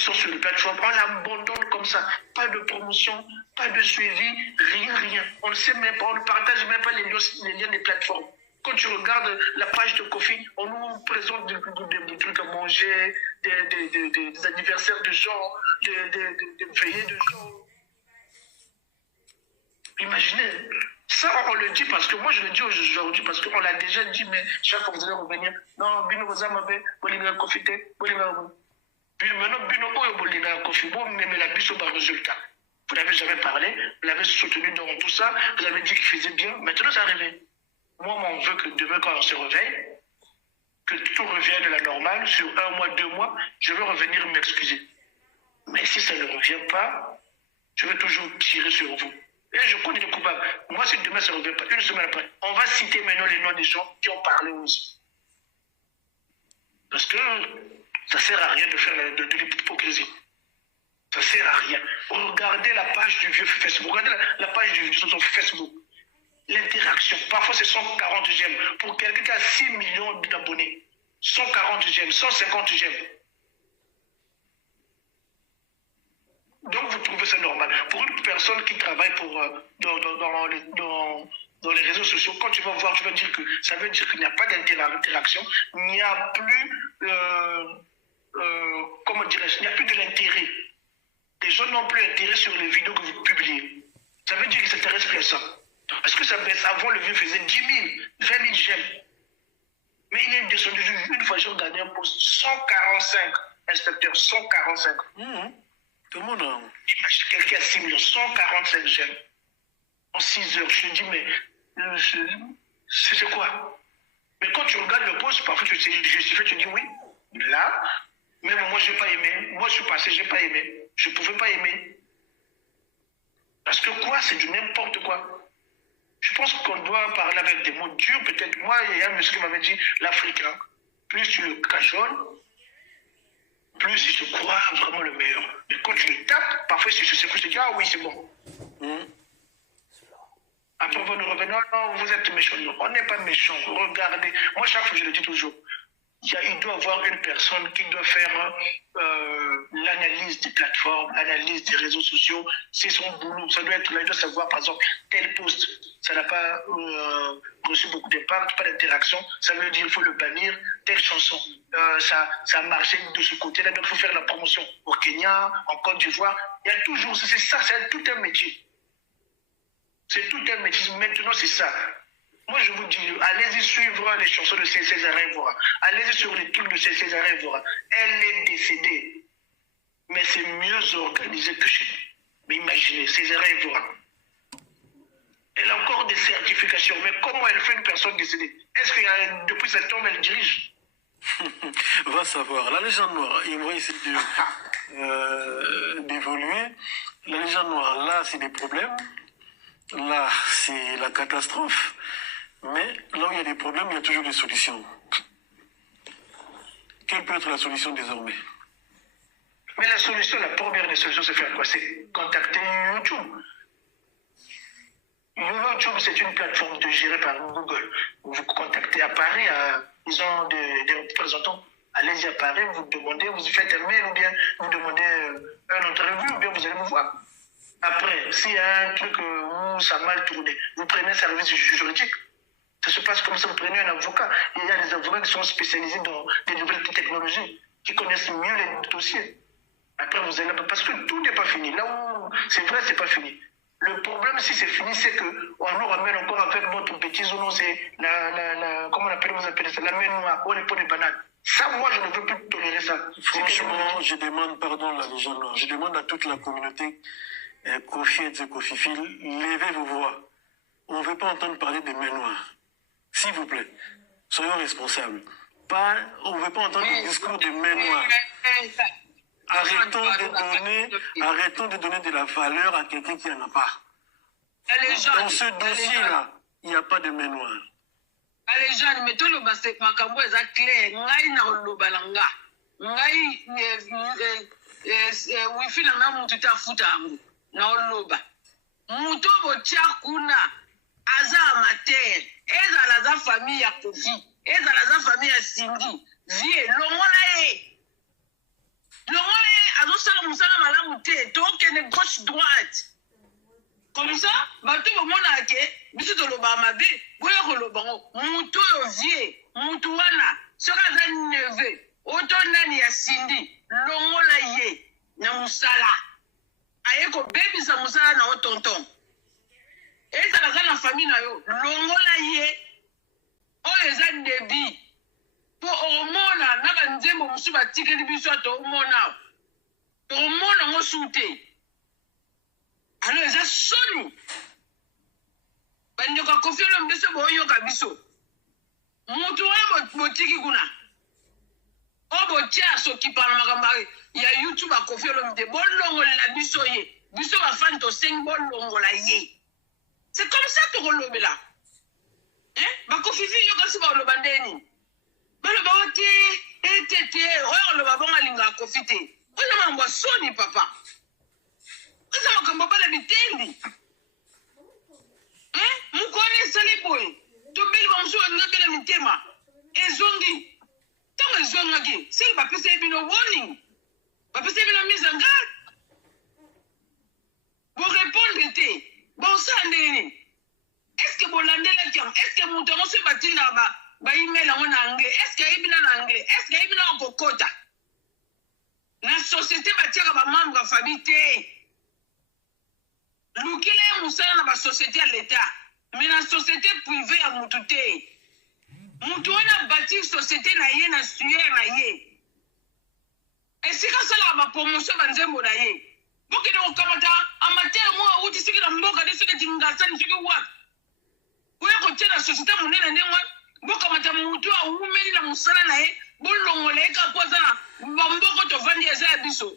sort sur les plateformes, on l'abandonne comme ça. Pas de promotion, pas de suivi, rien. On ne sait même pas, on ne partage même pas les liens des plateformes. Quand tu regardes la page de Kofi, on nous présente des trucs à manger, des anniversaires de gens, des veillées de gens. Imaginez, ça on le dit parce que moi je le dis aujourd'hui parce qu'on l'a déjà dit, mais chaque fois que vous allez revenir, non, Bino Kozamabe, Bolina Kofite, Bolina. Maintenant, Bino Oyo Bolina Kofi, vous m'aimez la biche au résultat. Vous n'avez jamais parlé, vous l'avez soutenu dans tout ça, vous avez dit qu'il faisait bien, maintenant ça arrive. Moi, on veut que demain, quand on se réveille, que tout revienne à la normale, sur 1 mois, 2 mois, je veux revenir m'excuser. Mais si ça ne revient pas, je vais toujours tirer sur vous. Et je connais les coupables. Moi, si demain ça ne revient pas, une semaine après, on va citer maintenant les noms des gens qui ont parlé aussi. Parce que ça ne sert à rien de faire de l'hypocrisie. Ça ne sert à rien. Regardez la page du vieux Facebook. Regardez la page du Facebook. L'interaction. Parfois, c'est 140 j'aime. Pour quelqu'un qui a 6 millions d'abonnés, 140 j'aime, 150 j'aime. Donc, vous trouvez ça normal. Pour une personne qui travaille dans les réseaux sociaux, quand tu vas voir, tu vas dire que ça veut dire qu'il n'y a pas d'interaction, il n'y a plus, comment dirais-je, il n'y a plus de l'intérêt. Les gens n'ont plus intérêt sur les vidéos que vous publiez. Ça veut dire qu'ils ne s'intéressent plus à ça. Parce que ça baisse. Avant, le vieux faisait 10 000, 20 000 j'aime. Mais il est descendu une fois, j'ai regardé un post, 145 inspecteurs, 145. Tout le monde a... Imagine quelqu'un à 6 millions, 145 j'aime. En 6 heures, je te dis, mais c'est quoi? Mais quand tu regardes le post, parfois tu sais justifier, tu dis oui. Là, même moi, je n'ai pas aimé. Moi, je suis passé, je n'ai pas aimé. Je ne pouvais pas aimer. Parce que quoi? C'est du n'importe quoi. Je pense qu'on doit parler avec des mots durs. Peut-être, moi, il y a un monsieur qui m'avait dit, l'Africain, plus tu le cajoles, plus il se croit vraiment le meilleur. Mais quand tu le tapes, parfois, si je sais plus, je te dis, ah oui, c'est bon. Après, vous nous revenez, non, vous êtes méchants. Non, on n'est pas méchants. Regardez. Moi, chaque fois, je le dis toujours. Il doit y avoir une personne qui doit faire l'analyse des plateformes, l'analyse des réseaux sociaux. C'est son boulot. Ça doit être là. Il doit savoir, par exemple, tel post, ça n'a pas reçu beaucoup d'impact, pas d'interaction. Ça veut dire qu'il faut le bannir. Telle chanson, ça a marché de ce côté-là. Donc, il faut faire la promotion au Kenya, en Côte d'Ivoire. Il y a toujours, c'est ça, c'est tout un métier. C'est tout un métier. Maintenant, c'est ça. Moi, je vous dis, allez-y suivre les chansons de César Evora. Allez-y sur les trucs de César Evora. Elle est décédée. Mais c'est mieux organisé que chez nous. Mais imaginez, César Evora. Elle a encore des certifications. Mais comment elle fait une personne décédée? Est-ce qu'il y a, depuis cet temps, elle dirige? Va savoir. La légende noire, il va essayer d'évoluer. La légende noire, là, c'est des problèmes. Là, c'est la catastrophe. Mais là où il y a des problèmes, il y a toujours des solutions. Quelle peut être la solution désormais? Mais la solution, la première des solutions, c'est faire quoi? C'est contacter YouTube. YouTube, c'est une plateforme gérée par Google. Vous contactez à Paris, ils ont des représentants. Allez-y à Paris, vous demandez, vous faites un mail ou bien vous demandez un entrevue ou bien vous allez vous voir. Après, s'il y a un truc où ça a mal tourné, vous prenez un service juridique. Ça se passe comme ça, vous prenez un avocat. Il y a des avocats qui sont spécialisés dans des nouvelles technologies, qui connaissent mieux les dossiers. Après, vous allez... Parce que tout n'est pas fini. Là où c'est vrai, c'est pas fini. Le problème, si c'est fini, c'est qu'on nous ramène encore avec notre bêtise, ou non, c'est comment on appelle, vous appelez ça, la main noire, ou les pots de banane. Ça, moi, je ne veux plus tolérer ça. Franchement, je demande, pardon, la légende noire, je demande à toute la communauté Kofi et Kofifil, levez vos voix. On ne veut pas entendre parler des mains noires. S'il vous plaît, soyons responsables. On ne veut pas entendre le discours des mains noires. Arrêtons de donner de la valeur à quelqu'un qui n'en a pas. Dans ce dossier-là, il n'y a pas de main noire. Allez, Jeanne, mais tout le basé, ma cambo est clair. Ngai na lobalanga. Ngai, wifi na ngamu tuta futangu. Na loba. Mutobo kuna. Aza amateur. Eza la za famille ya Kofi. Eza la za famille ya Cindy. Vie, longona e. Longona e, azo tosala mosala malamu te tokende gauche droite comme ça bato bomona ke biso toloba mabe boya koloba ngo mutu oyo vie mutu wana soki aza neve oto nani ya sindi longola ye na mosala aye kobebisa mosala na yo tonton ezalaka na famille na yo longola ye oyo eza debi po omona na banzembo mosusu batikeli biso toomona toomona ngo su te alo eza soni bandeko Koffi Olomide biso boyoka biso mutu wana botiki kuna o botia sokipa na makambo ya YouTube a Koffi Olomide bolongolela biso ye biso bafani tosengi bolongola ye. C'est comme ça tokolobela bakofifi yoka si baoloba ndeni baloba ote etete oyo oloba bongo alinga Koffi te oyo mambo soni papa oza makambo bala bitendi mukone esali boye tobeli bamosu balinga bela mitema ezongi ntango ezongaki sili bapesa ebino warning bapesa ebino mise en garde borépondre te bosala ndeni est-ce que bolandelaki yango est-ce que moto yango soki batindaka baemail yango na anglais est-ce que ayebi na anglais est-ce que ayebi na kokota na société batiaka bamembre ya famille te lukila ye mosala na basociété ya l'état mais na société privé ya motu te motu wana bâtir société na ye na suyer na ye esika asalaka bapromotion banzembo na ye bokende kokamata amatere mo awuti siki na mboka de soki tingasani soki wa oya kotia na société monene ndenge wana bokamata motu awumeli na mosala na ye bolongola ye ka po aza na bamboko tovandi eza ya biso